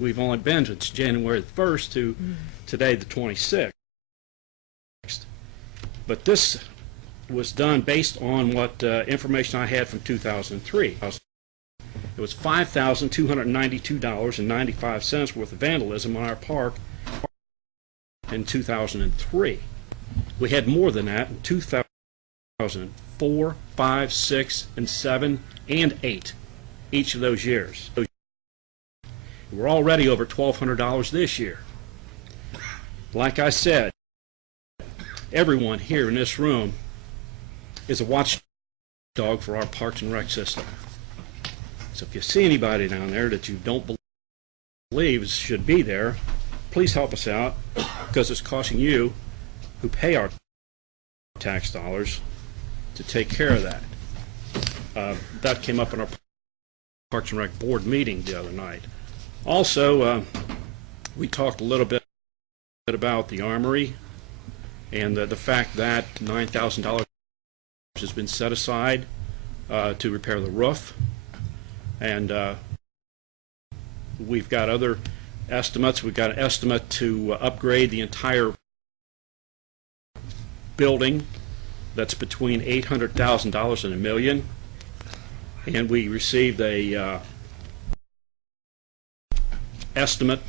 we've only been since January the 1st to today, the 26th. But this was done based on what information I had from 2003. It was $5,292.95 worth of vandalism on our park in 2003. We had more than that in 2004, 5, 6, and 7, and 8, each of those years. We're already over $1,200 this year. Like I said, everyone here in this room is a watchdog for our Parks and Rec system. So if you see anybody down there that you don't believe should be there, please help us out, because it's costing you, who pay our tax dollars, to take care of that. That came up in our Parks and Rec board meeting the other night. Also, we talked a little bit about the armory and the fact that $9,000 has been set aside to repair the roof. And we've got other estimates. We've got an estimate to upgrade the entire building that's between $800,000 and $1 million. And we received a estimate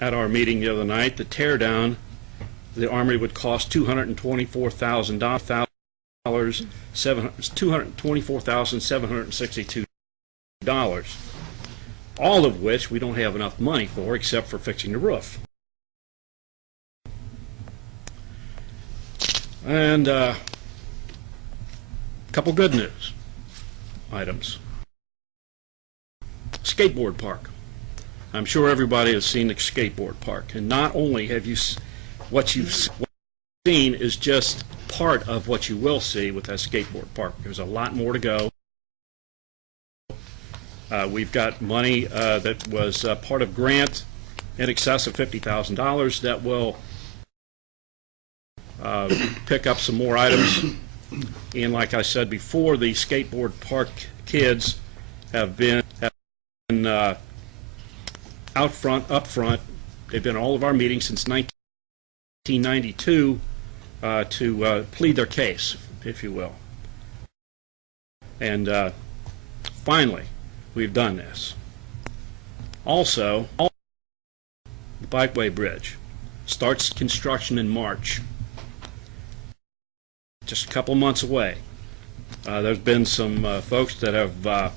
at our meeting the other night. The tear down the armory would cost $224,762. All of which we don't have enough money for, except for fixing the roof. And a couple good news items. Skateboard park. I'm sure everybody has seen the skateboard park, and not only have you what you've seen is just part of what you will see with that skateboard park. There's a lot more to go. We've got money that was part of grant in excess of $50,000 that will pick up some more items. And like I said before, the skateboard park kids have been out front, up front. They've been at all of our meetings since 1992 to plead their case, if you will. And finally, we've done this. Also, the Bikeway Bridge starts construction in March. Just a couple months away. There's been some folks that have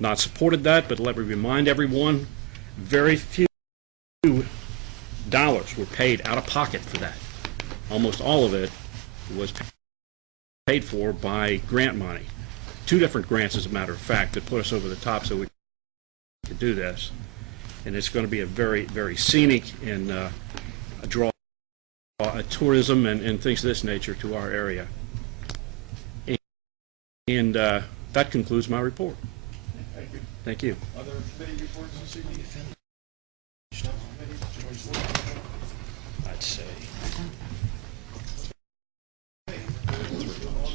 not supported that, but let me remind everyone, very few dollars were paid out of pocket for that. Almost all of it was paid for by grant money. 2 different grants, as a matter of fact, that put us over the top so we could do this. And it's going to be a very, very scenic and a draw tourism and things of this nature to our area. And that concludes my report. Thank you. Thank you. Other committee reports this evening? I'd say.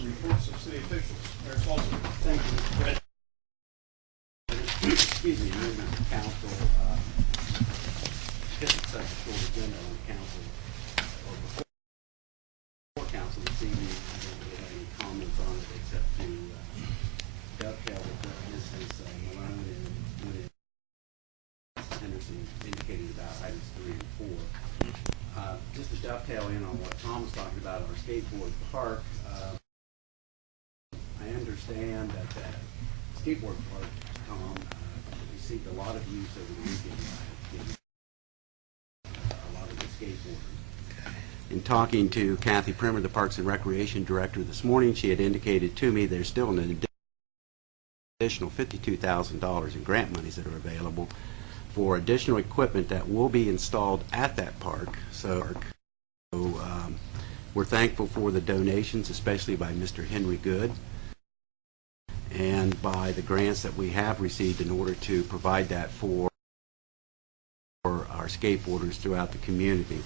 Reports of city officials. Mayor Folsom. Thank you, Brett. Excuse me, members of council. This is such a short agenda on council, or before council this evening. I don't really have any comments on it except to dovetail with what Mrs. Malone and Ms. Henderson indicated about items 3 and 4. Just to dovetail in on what Tom was talking about, our skateboard park. I understand that that skateboard park, Tom, received a lot of use over the weekend by a lot of the skateboarders. In talking to Kathy Primer, the Parks and Recreation Director this morning, she had indicated to me there's still an additional $52,000 in grant monies that are available for additional equipment that will be installed at that park. So we're thankful for the donations, especially by Mr. Henry Good, and by the grants that we have received in order to provide that for our skateboarders throughout the community.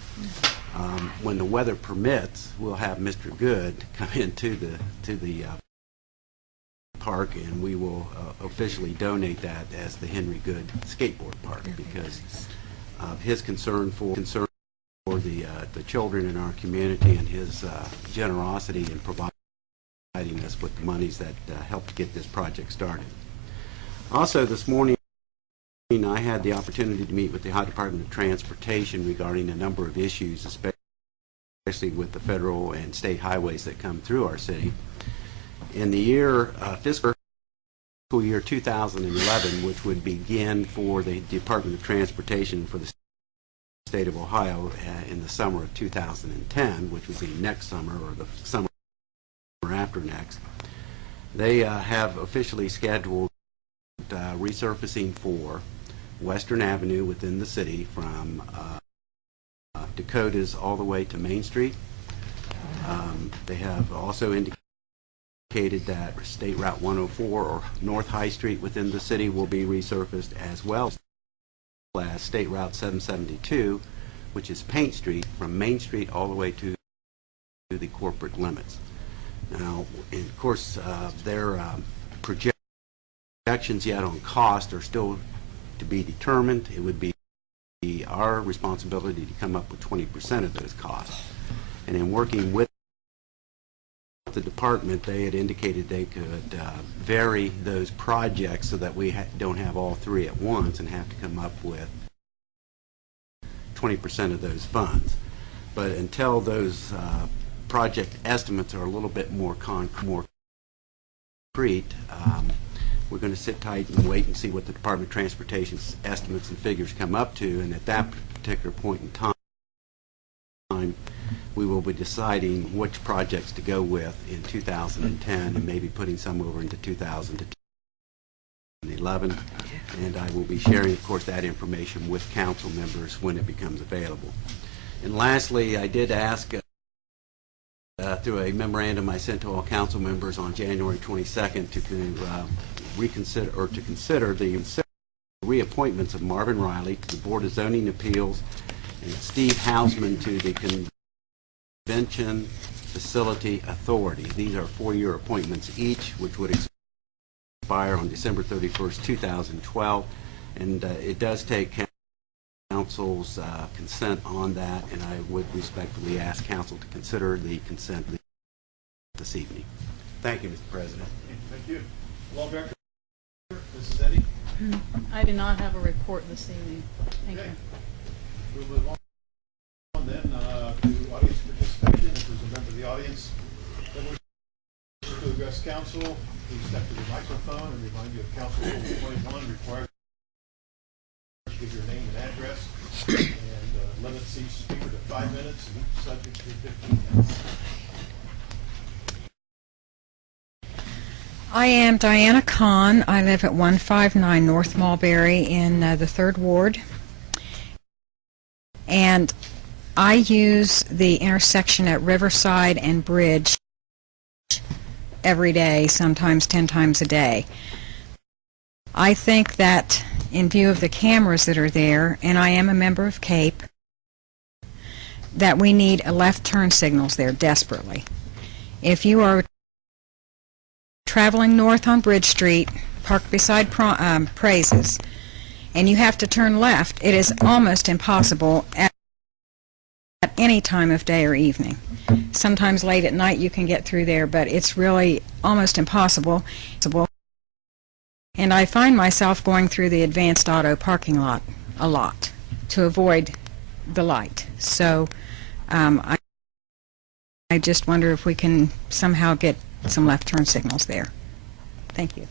When the weather permits, we'll have Mr. Good come into the park, and we will officially donate that as the Henry Good Skateboard Park because of his concern for the children in our community and his generosity in providing us with the monies that helped get this project started. Also, this morning I had the opportunity to meet with the Ohio Department of Transportation regarding a number of issues, especially with the federal and state highways that come through our city. In the year fiscal year 2011, which would begin for the Department of Transportation for the state of Ohio in the summer of 2010, which would be next summer or the summer after next, they have officially scheduled resurfacing for Western Avenue within the city from Dakotas all the way to Main Street. They have also indicated that State Route 104 or North High Street within the city will be resurfaced, as well as State Route 772, which is Paint Street, from Main Street all the way to the corporate limits. Now, of course, their projections yet on cost are still to be determined. It would be our responsibility to come up with 20% of those costs. And in working with the department, they had indicated they could vary those projects so that we don't have all three at once and have to come up with 20% of those funds. But until those project estimates are a little bit more concrete, we're going to sit tight and wait and see what the Department of Transportation's estimates and figures come up to, and at that particular point in time, we will be deciding which projects to go with in 2010 and maybe putting some over into 2011. And I will be sharing, of course, that information with council members when it becomes available. And lastly, I did ask through a memorandum I sent to all council members on January 22nd to consider the reappointments of Marvin Riley to the Board of Zoning Appeals and Steve Hausman to the Convention Facility Authority. These are 4-year appointments each, which would expire on December 31st, 2012, and it does take council's consent on that, and I would respectfully ask council to consider the consent this evening. Thank you, Mr. President. Thank you. Law Director, Mrs. Eddy. I do not have a report this evening. Thank you. We'll move on then to audience participation. If there's a member of the audience that wishes to address council, please step to the microphone and remind you of Council Rule 21 requires you to give your name and address and limit each speaker to 5 minutes and each subject to 15 minutes. I am Diana Kahn. I live at 159 North Mulberry in the 3rd Ward. And I use the intersection at Riverside and Bridge every day, sometimes 10 times a day. I think that in view of the cameras that are there, and I am a member of CAPE, that we need left turn signals there desperately. If you are traveling north on Bridge Street, parked beside Praises, and you have to turn left, it is almost impossible at any time of day or evening. Sometimes late at night you can get through there, but it's really almost impossible. And I find myself going through the advanced auto parking lot a lot to avoid the light. So I just wonder if we can somehow get some left turn signals there. Thank you.